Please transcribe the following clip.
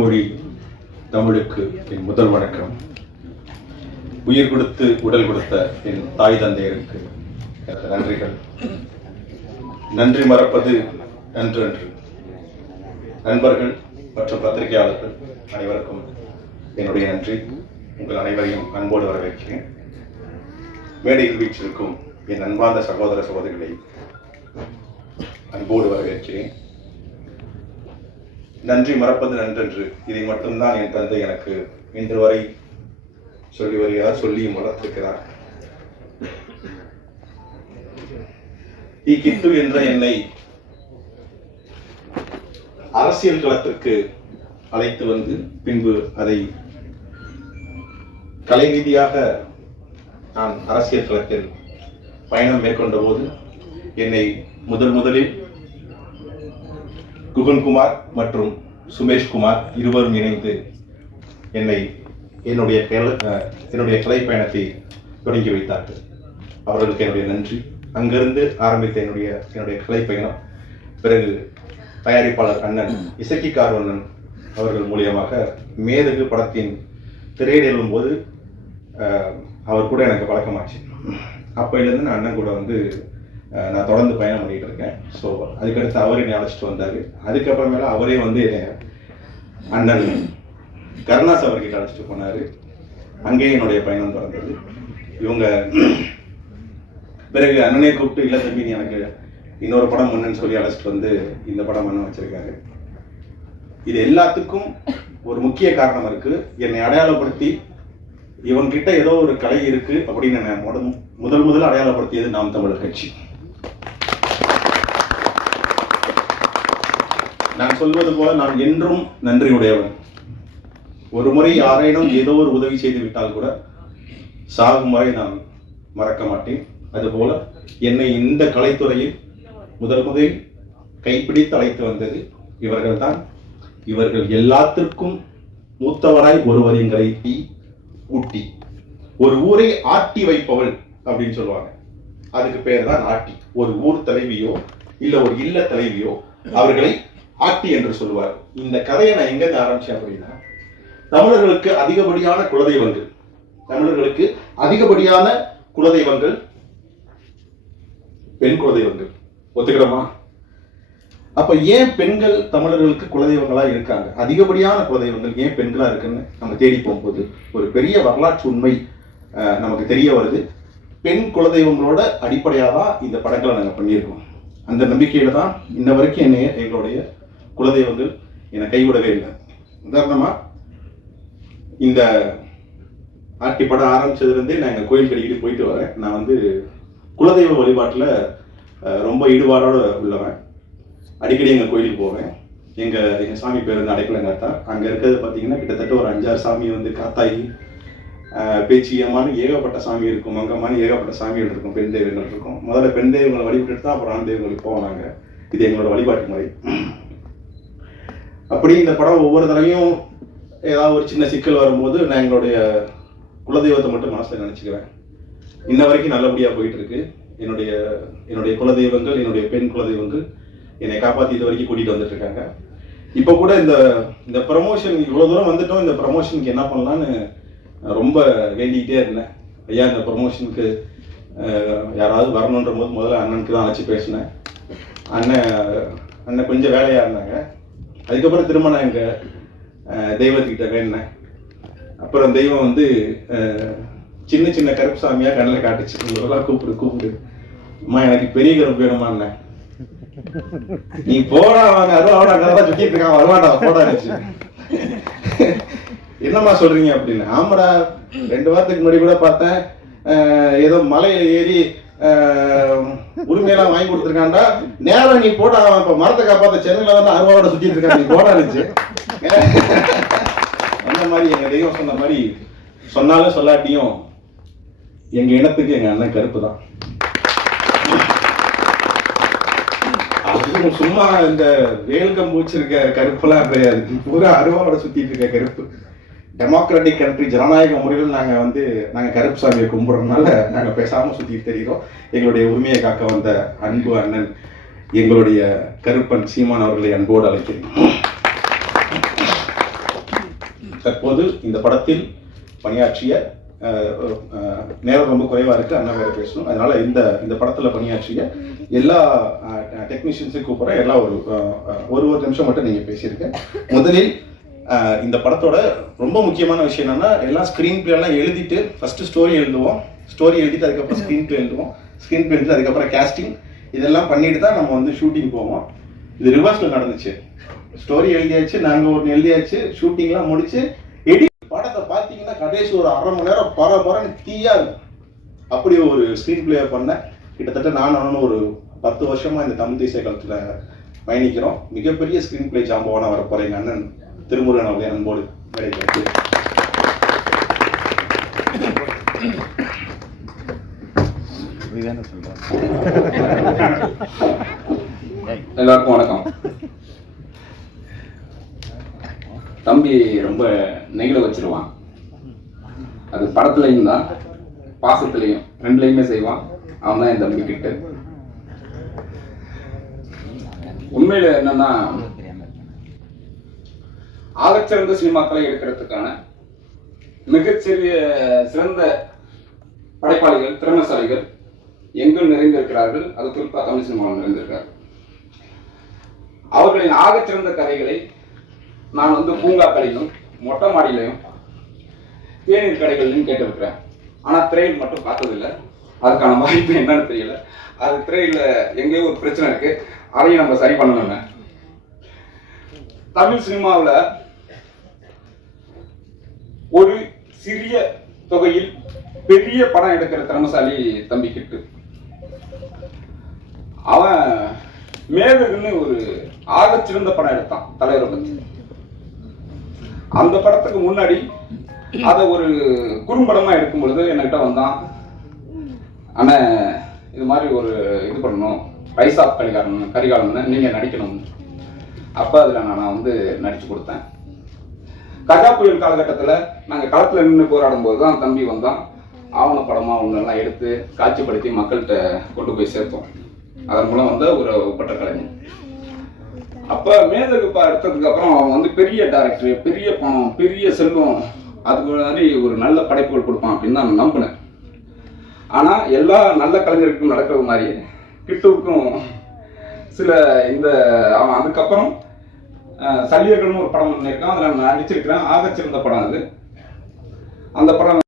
மொழி தமிழுக்கு என் முதல் வணக்கம். உயிர் கொடுத்து உடல் கொடுத்த என் தாய் தந்தையருக்கு நன்றிகள். நன்றி மறப்பது நன்று நண்பர்கள் மற்றும் பத்திரிகையாளர்கள் அனைவருக்கும் என்னுடைய நன்றி. உங்கள் அனைவரையும் அன்போடு வரவேற்கிறேன். மேடையில் வீச்சிருக்கும் என் அன்பார்ந்த சகோதர சகோதரிகளை அன்போடு வரவேற்கிறேன். நன்றி மறப்பது நன்றன்று. இதை மட்டும்தான் என் தந்தை எனக்கு இன்று வரை சொல்லி வருகிறார் சொல்லியும் வளர்த்திருக்கிறார். கிட்டு என்ற என்னை அரசியல் களத்திற்கு அழைத்து வந்து பின்பு அதை கலை ரீதியாக நான் அரசியல் களத்தில் பயணம் மேற்கொண்ட போது என்னை முதல் முதலில் குகன்குமார் மற்றும் சுமேஷ்குமார் இருவரும் இணைந்து என்னை என்னுடைய என்னுடைய கலை பயணத்தை தொடங்கி வைத்தார்கள். அவர்களுக்கு என்னுடைய நன்றி. அங்கிருந்து ஆரம்பித்த என்னுடைய என்னுடைய கலை பயணம் பிறகு தயாரிப்பாளர் அண்ணன் இசக்கி கார்வண்ணன் அவர்கள் மூலியமாக மேதகு படத்தின் திரையிடலும் போது அவர் கூட எனக்கு பழக்கமாச்சு. அப்பையிலேருந்து நான் அண்ணன் கூட வந்து நான் தொடர்ந்து பயணம் பண்ணிட்டு இருக்கேன். ஸோ அதுக்கடுத்து அவர் என்னை அழைச்சிட்டு வந்தார். அதுக்கப்புறமேல அவரே வந்து என்னை அண்ணன் கருணாஸ் அவர்கிட்ட அழைச்சிட்டு போனார். அங்கேயே என்னுடைய பயணம் தொடர்ந்தது. இவங்க பிறகு அண்ணனே கூப்பிட்டு இல்லை தம்பி நீ எனக்கு இன்னொரு படம் ஒன்றுன்னு சொல்லி அழைச்சிட்டு வந்து இந்த படம் அண்ணன் வச்சிருக்காரு. இது எல்லாத்துக்கும் ஒரு முக்கிய காரணம் இருக்கு. என்னை அடையாளப்படுத்தி இவன்கிட்ட ஏதோ ஒரு கலை இருக்கு அப்படின்னு நான் முதல் முதல் அடையாளப்படுத்தியது நாம் தமிழர் கட்சி. நான் சொல்வது போல நான் என்றும் நன்றியுடையவன். ஒரு முறை யாரேனும் ஏதோ ஒரு உதவி செய்து விட்டால் கூட சாகும் வரை நான் மறக்க மாட்டேன். அதுபோல என்னை இந்த கலைத்துறையில் முதல் முதலில் கைப்பிடித்து அழைத்து வந்தது இவர்கள்தான். இவர்கள் எல்லாத்திற்கும் மூத்தவராய் ஒருவர் எங்களை ஊட்டி. ஒரு ஊரை ஆட்டி வைப்பவள் அப்படின்னு சொல்லுவாங்க. அதுக்கு பேர் தான் ஆட்டி. ஒரு ஊர் தலைவியோ இல்ல ஒரு இல்ல தலைவியோ அவர்களை ஆட்டி என்று சொல்லுவார். இந்த கதையை நான் எங்க ஆரம்பிச்சேன் அப்படின்னா தமிழர்களுக்கு அதிகப்படியான குலதெய்வங்கள் தமிழர்களுக்கு அதிகப்படியான குலதெய்வங்கள் பெண் குலதெய்வங்கள். ஒத்துக்கிறோமா? அப்ப ஏன் பெண்கள் தமிழர்களுக்கு குலதெய்வங்களா இருக்காங்க? அதிகப்படியான குலதெய்வங்கள் ஏன் பெண்களா இருக்குன்னு நம்ம தேடி போகும்போது ஒரு பெரிய வரலாற்று உண்மை அஹ், நமக்கு தெரிய வருது. பெண் குலதெய்வங்களோட அடிப்படையாக தான் இந்த படங்களை நாங்கள் பண்ணியிருக்கோம். அந்த நம்பிக்கையில தான் இன்ன வரைக்கும் என்னைய எங்களுடைய குலதெய்வங்கள் என்னை கைவிடவே இல்லை. உதாரணமாக இந்த ஆட்டி படம் ஆரம்பிச்சதுலேருந்தே நான் எங்கள் கோயில் கடிக்கிட்டு போயிட்டு வரேன். நான் வந்து குலதெய்வ வழிபாட்டில் ரொம்ப ஈடுபாடோடு உள்ளவன். அடிக்கடி எங்கள் கோயிலுக்கு போவேன். எங்கள் எங்கள் சாமி பேர் வந்து அடைக்கலங்காத்தா. அங்கே இருக்கிறது பார்த்தீங்கன்னா கிட்டத்தட்ட ஒரு அஞ்சாறு சாமி வந்து காத்தாயி பேச்சியம்மான்னு ஏகப்பட்ட சாமி இருக்கும். மங்கம்மான்னு ஏகப்பட்ட சாமிகள் இருக்கும். பெண் தெய்வங்கள் இருக்கும். முதல்ல பெண் தெய்வங்களை வழிபட்டுட்டு தான் அப்புறம் ஆண் தெய்வங்களுக்கு போவோம் நாங்கள் இது எங்களோட வழிபாட்டு முறை. அப்படி இந்த படம் ஒவ்வொரு தடவையும் ஏதாவது ஒரு சின்ன சிக்கல் வரும்போது நான் எங்களுடைய குலதெய்வத்தை மட்டும் மனசில் நினச்சிக்கிறேன். இன்ன வரைக்கும் நல்லபடியாக போயிட்டு இருக்கு என்னுடைய என்னுடைய குலதெய்வங்கள் என்னுடைய பெண் குலதெய்வங்கள் என்னை காப்பாற்றி இது வரைக்கும் கூட்டிகிட்டு வந்துட்டு இருக்காங்க இப்போ கூட இந்த இந்த ப்ரமோஷன் இவ்வளோ தூரம் வந்துட்டோம். இந்த ப்ரமோஷனுக்கு என்ன பண்ணலான்னு ரொம்ப வேண்டிக்கிட்டே இருந்தேன். ஐயா இந்த ப்ரமோஷனுக்கு யாராவது வரணுன்ற போது முதல்ல அண்ணனுக்கு தான் அழைச்சி பேசினேன். அண்ணன் அண்ணன் கொஞ்சம் வேலையாக இருந்தாங்க. அதுக்கப்புறம் திரும்ப நான் எங்கள் தெய்வத்துக்கிட்ட வேணேன் அப்புறம் தெய்வம் வந்து சின்ன சின்ன கருப்பு சாமியாக கண்ணில் காட்டுச்சு. இவரெல்லாம் கூப்பிடு கூப்பிடு. அம்மா எனக்கு பெரிய கருப்பு வேணுமா நீ போடா வாங்க அதுவும் அருவாவோட அங்கதான் சுத்திட்டு இருக்கான் வருவாடா போடா என்னம்மா சொல்றீங்க அப்படின்னு. ஆமாடா ரெண்டு வாரத்துக்கு முன்னாடி கூட பார்த்தேன். ஏதோ மலையில ஏறி உரிமையெல்லாம் வாங்கி கொடுத்துருக்காண்டா நேரம் நீ போடா அவன் இப்ப மரத்தை காப்பாத்த சென்னையில் வந்து அருவாவோட சுத்திட்டு இருக்கான் நீ போடா இருந்துச்சு அந்த மாதிரி எங்க தெய்வம் சொன்ன மாதிரி சொன்னாலும் சொல்லாட்டியும் எங்க இனத்துக்கு எங்க அண்ணன் கருப்பு தான் சும்மா இந்த வேல் கம்பு வச்சிருக்க கருப்புலாம் கிடையாது. பூரா அருவாவோட சுத்திட்டு இருக்க கருப்பு. டெமோக்ராட்டிக் கண்ட்ரி ஜனநாயக முறையில் நாங்கள் வந்து நாங்கள் கருப்பு சாமியை கும்பிட்றதுனால நாங்கள் பேசாமல் சுத்திட்டு தெரிகிறோம் எங்களுடைய உரிமையை காக்க வந்த அன்பு அண்ணன் எங்களுடைய கருப்பன் சீமான் அவர்களை அன்போடு அழைக்கிறேன். தற்போது இந்த படத்தில் பணியாற்றிய நேரம் ரொம்ப குறைவாக இருக்குது அண்ணா வேறு பேசணும். அதனால் இந்த இந்த படத்தில் பணியாற்றிய எல்லா டெக்னீஷியன்ஸையும் கூப்பிட்றேன். எல்லா ஒரு ஒரு ஒரு நிமிஷம் மட்டும் நீங்கள் பேசியிருக்கேன் முதலில் இந்த படத்தோட ரொம்ப முக்கியமான விஷயம் என்னன்னா எல்லாம் ஸ்க்ரீன் எல்லாம் எழுதிட்டு ஃபர்ஸ்ட் ஸ்டோரி எழுதுவோம். ஸ்டோரி எழுதிட்டு அதுக்கப்புறம் ஸ்க்ரீன் பிளே எழுதுவோம். ஸ்க்ரீன் பிளே எழுதிட்டு அதுக்கப்புறம் கேஸ்டிங் இதெல்லாம் பண்ணிட்டு தான் நம்ம வந்து ஷூட்டிங் போவோம். இது ரிவர்ஸில் நடந்துச்சு. ஸ்டோரி எழுதியாச்சு நாங்கள் ஒன்று எழுதியாச்சு ஷூட்டிங்லாம் முடிச்சு எடிட் படத்தை பார்த்தீங்கன்னா கடைசி ஒரு அரை மணி நேரம் பர பரன்னு தீயா இருக்கும். அப்படி ஒரு ஸ்க்ரீன் பிளே பண்ணேன் கிட்டத்தட்ட நான் அவனும் ஒரு பத்து வருஷமா இந்த தமிழ் தேசிய காலத்தில் பயணிக்கிறோம். மிகப்பெரிய ஸ்க்ரீன் பிளே ஜாம்பவான வர போற எங்க அண்ணன். திருமுருகன் அவருடைய அன்போடு கிடைக்கிறது எல்லாருக்கும் வணக்கம். தம்பி ரொம்ப நெகிழ வச்சிருவான். அது படத்துலையும் தான் பாசத்துலையும் ரெண்டுலையுமே செய்வான். அவன் தான் என் தம்பி கிட்ட உண்மையில என்னன்னா ஆகச்சிறந்த சினிமாக்களை எடுக்கிறதுக்கான மிகச்சிறிய சிறந்த படைப்பாளிகள் திறமைசாலிகள் எங்கும் நிறைந்திருக்கிறார்கள். அது குறிப்பாக தமிழ் சினிமாவில் நிறைந்திருக்கிறார்கள் அவர்களின் ஆகச்சிறந்த கதைகளை நான் வந்து பூங்காக்களிலும் மொட்டை மாடியிலையும் தேநீர் கடைகளிலும் கேட்டிருக்கிறேன். ஆனால் திரையில் மட்டும் பார்த்ததில்லை. அதுக்கான வாய்ப்பு என்னன்னு தெரியல. அது திரையில் எங்கேயோ ஒரு பிரச்சனை இருக்கு. அதையும் நம்ம சரி பண்ணணுங்க தமிழ் சினிமாவில் ஒரு சிறிய தொகையில் பெரிய படம் எடுக்கிற திறமசாலி தம்பி கிட்டு. அவன் மேலுன்னு ஒரு ஆகச்சிறந்த படம் எடுத்தான் தலைவரை பத்தி. அந்த படத்துக்கு முன்னாடி அதை ஒரு குறும்படமா எடுக்கும் பொழுது என்கிட்ட வந்தான் அண்ணா இது மாதிரி ஒரு இது பண்ணணும் பைசா கரிகாலன் கரிகாலன் நீங்க நடிக்கணும். அப்ப அதுல நான் வந்து நடிச்சு கொடுத்தேன். கஜா புயல் காலகட்டத்தில் நாங்கள் களத்தில் நின்று போராடும் போது தான் தம்பி வந்தான். ஆவண படமாக ஒன்றெல்லாம் எடுத்து காட்சிப்படுத்தி மக்கள்கிட்ட கொண்டு போய் சேர்த்தோம். அதன் மூலம் வந்து ஒரு ஒப்பற்ற கலைஞர் அப்போ மேதகுப்பா எடுத்ததுக்கு அப்புறம் அவன் வந்து பெரிய டேரக்டர் பெரிய பணம் பெரிய செல்வம் அதுக்கு மாதிரி ஒரு நல்ல படைப்புகள் கொடுப்பான் அப்படின்னு நான் நம்பினேன். ஆனால் எல்லா நல்ல கலைஞருக்கும் நடக்கிறது மாதிரி கிட்டுவுக்கும் சில இந்த அவன் அதுக்கப்புறம் சல்லியர்கள்னு ஒரு படம் பண்ணியிருக்கான். அதில் நான் நடிச்சிருக்கிறேன். ஆகச்சிறந்த படம் அது. அந்த படம்